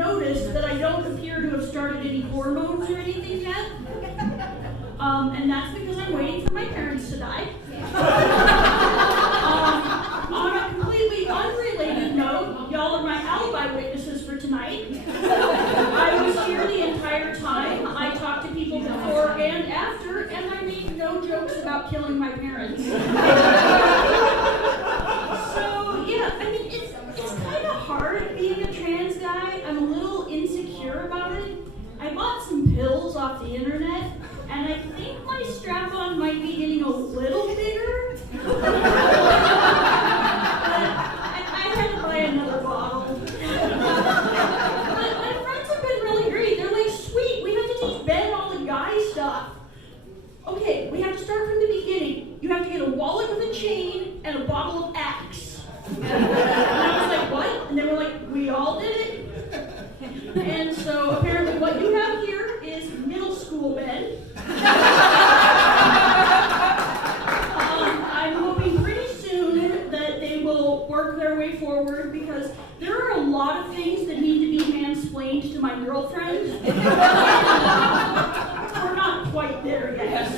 noticed that I don't appear to have started any hormones or anything yet. And that's because I'm waiting for my parents to die. On a completely unrelated note, y'all are my alibi witnesses for tonight. I was here the entire time. I talked to people before and after, and I made no jokes about killing my parents. So yeah, I mean, it's kind of hard being a trans guy. I'm a little insecure about it. I bought some pills off the internet, and I think my strap-on might be getting a little bigger. But I had to buy another bottle. But my friends have been really great. They're like, sweet, we have to teach Ben all the guy stuff. Okay, we have to start from the beginning. You have to get a wallet with a chain and a bottle of Axe. And I was like, what? And they were like, we all did it. And so apparently what you have here is middle school Ben. I'm hoping pretty soon that they will work their way forward because there are a lot of things that need to be mansplained to my girlfriend. We're not quite there yet.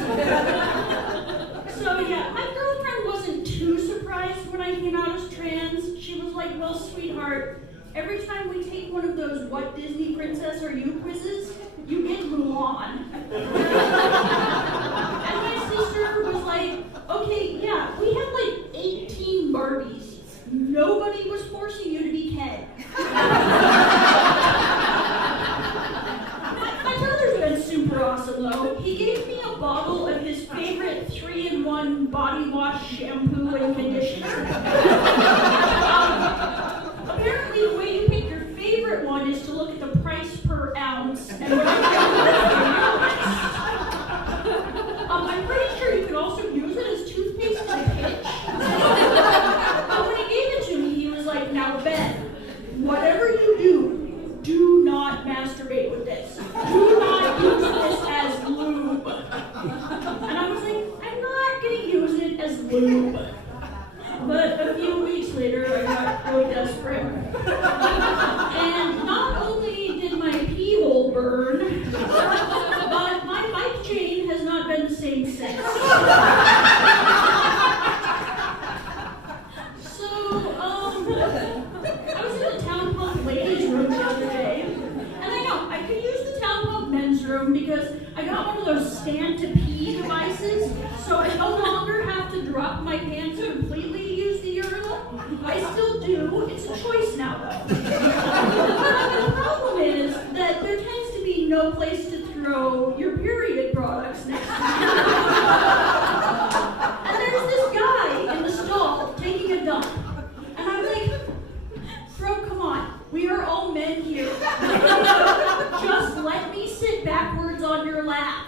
So yeah, my girlfriend wasn't too surprised when I came out as trans. She was like, well, sweetheart, every time we take one of those what Disney princess are you quizzes, you get Mulan. And my sister was like, okay, yeah, we had like 18 Barbies. Nobody was forcing you to be Ken. My brother's been super awesome though. He gave me a bottle of his favorite 3-in-1 body wash, shampoo, and conditioner. Apparently the way you pick your favorite one is to look at the price per ounce and write down what's on your list. I'm pretty sure you could also use it as toothpaste in a pitch. But when he gave it to me, he was like, now Ben, whatever you do not masturbate with this. Do not use this as lube. And I was like, I'm not going to use it as lube. But a few weeks later, I got really desperate. And not only did my pee hole burn, but my mic chain has not been the same since. So, I was in the Town Pump ladies' room the other day, and I know, I could use the Town Pump men's room because I got one of those stand-to-pee devices, so I no longer have to drop my pants completely to use the urinal. I still do. It's a choice now, though. The problem is that there tends to be no place to throw your period products next to you. And there's this guy in the stall taking a dump. And I'm like, bro, come on. We are all men here. Just let me sit backwards on your lap.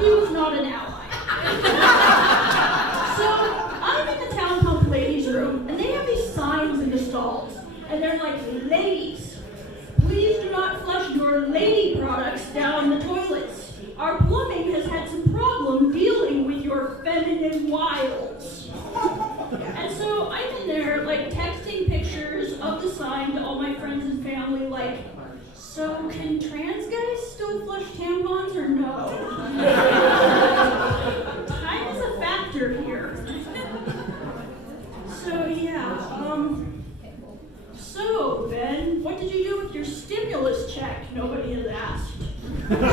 He was not an ally. So I'm in the Town Pump ladies' room, and they have these signs in the stalls, and they're like, ladies, please do not flush your lady products down the toilets. Our plumbing has had some problem dealing with your feminine wiles. And so I'm in there, like, texting pictures of the sign to all my friends and family, like, so can trans guys still flush tampons or no? Time is a factor here. So yeah, so Ben, what did you do with your stimulus check? Nobody has asked. Well,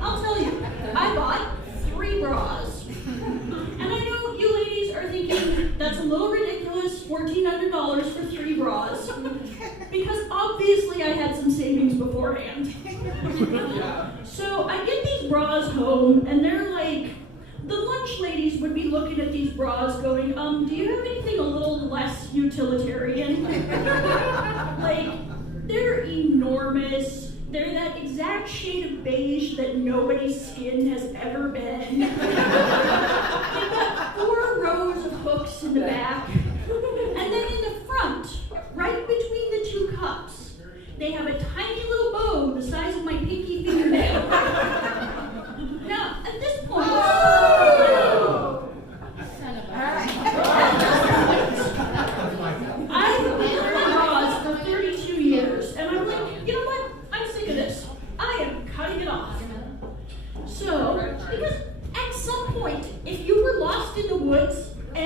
I'll tell you, I bought 3 bras. And I know you ladies are thinking that's a little ridiculous, $1,400 for 3 bras. Because obviously I had some savings beforehand. So I get these bras home, and they're like, the lunch ladies would be looking at these bras going, do you have anything a little less utilitarian? Like, they're enormous. They're that exact shade of beige that nobody's skin has ever been. They've got 4 rows of hooks in the back. And then in the front, right between the 2 cups, they have a tiny little bow the size of my pinky fingernail. Now, at this point, I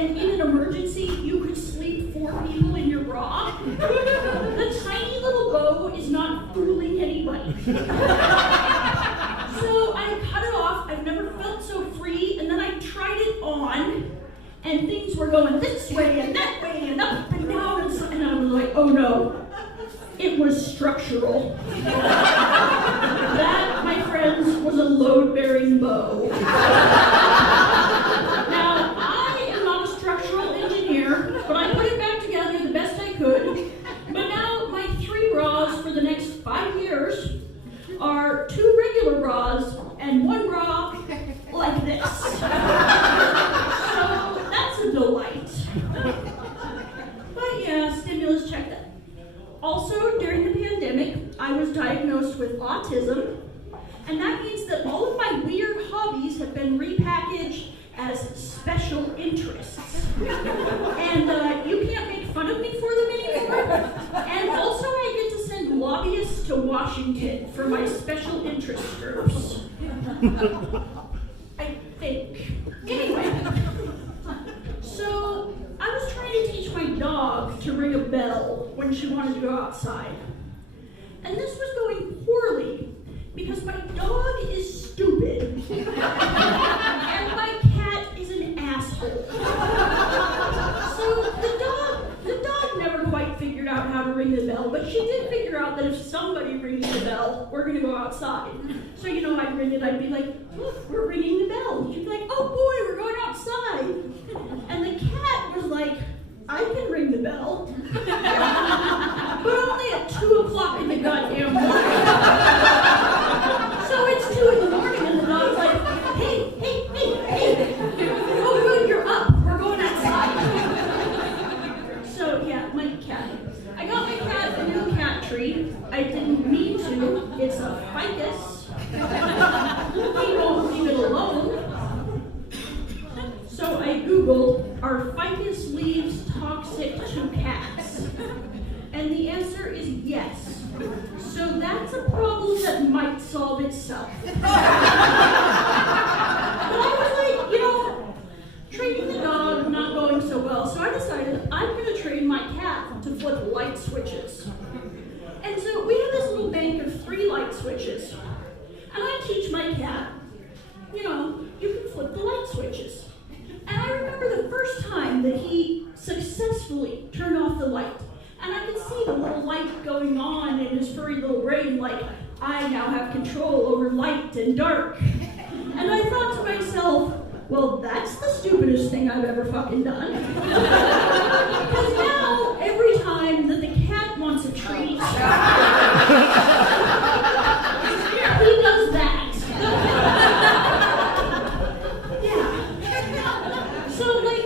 and in an emergency, you could sleep 4 people in your bra. The tiny little bow is not fooling anybody. So I cut it off. I've never felt so free, and then I tried it on, and things were going this way and that way and up and down, and I was like, oh no, it was structural. That, my friends, was a load-bearing bow. Now, I am not a structural engineer, but I put it back together the best I could. But now my 3 bras for the next 5 years are 2 regular bras and 1 bra like this. So that's a delight. But yeah, stimulus check that. Also, during the pandemic, I was diagnosed with autism, and that means that all of my weird hobbies have been repackaged as special interests. And you can't make fun of me for them anymore. And also, I get to send lobbyists to Washington for my special interest groups. I think. Anyway, so I was trying to teach my dog to ring a bell when she wanted to go outside. And this was going poorly because my dog is stupid and my cat is an asshole. So the dog never quite figured out how to ring the bell, but she did figure out that if somebody rings the bell, we're gonna go outside. So I'd ring it, I'd be like, look, we're ringing the bell. She'd be like, oh boy, we're going outside. And the cat was like, I can ring the bell. But only at 2 o'clock in the goddamn morning. So it's 2 in the morning and the dog's like, hey. Oh good, you're up. We're going outside. So yeah, my cat. I got my cat a new cat treat. I didn't mean to. It's a ficus. He won't leave it alone. So I Googled, are ficus leaves toxic to cats? And the answer is yes. So that's a problem that might solve itself. But I was like, training the dog not going so well, so I decided I'm going to train my cat to flip light switches. And so we have this little bank of 3 light switches. And I teach my cat, you can flip the light switches. And I remember the first time that he successfully turned off the light. And I could see the little light going on in his furry little brain, like, I now have control over light and dark. And I thought to myself, well, that's the stupidest thing I've ever fucking done. Because now, every time that the cat wants a treat, he does that.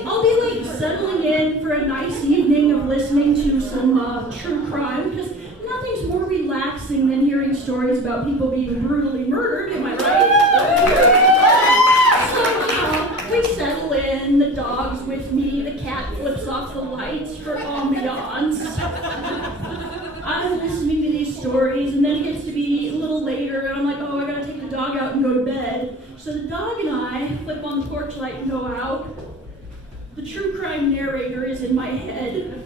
I'll be settling in for a nice evening of listening to some true crime, because nothing's more relaxing than hearing stories about people being brutally murdered, am I right? So, we settle in, the dog's with me, the cat flips off the lights for ambiance. I'm listening to these stories, and then it gets to be a little later, and I'm like, oh, I gotta take the dog out and go to bed. So the dog and I flip on the porch light and go out. The true crime narrator is in my head.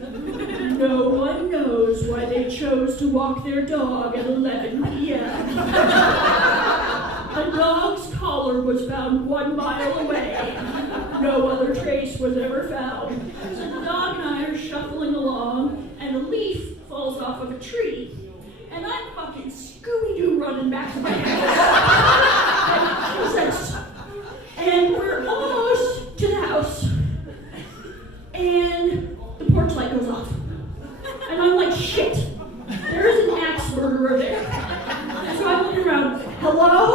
No one knows why they chose to walk their dog at 11 p.m. The dog's collar was found 1 mile away. No other trace was ever found. So the dog and I are shuffling along, and a leaf falls off of a tree. And I'm fucking Scooby-Doo running back to my house. Jesus. And we're almost to the house. And the porch light goes off. And I'm like, shit, there is an axe murderer there. And so I'm looking around, hello?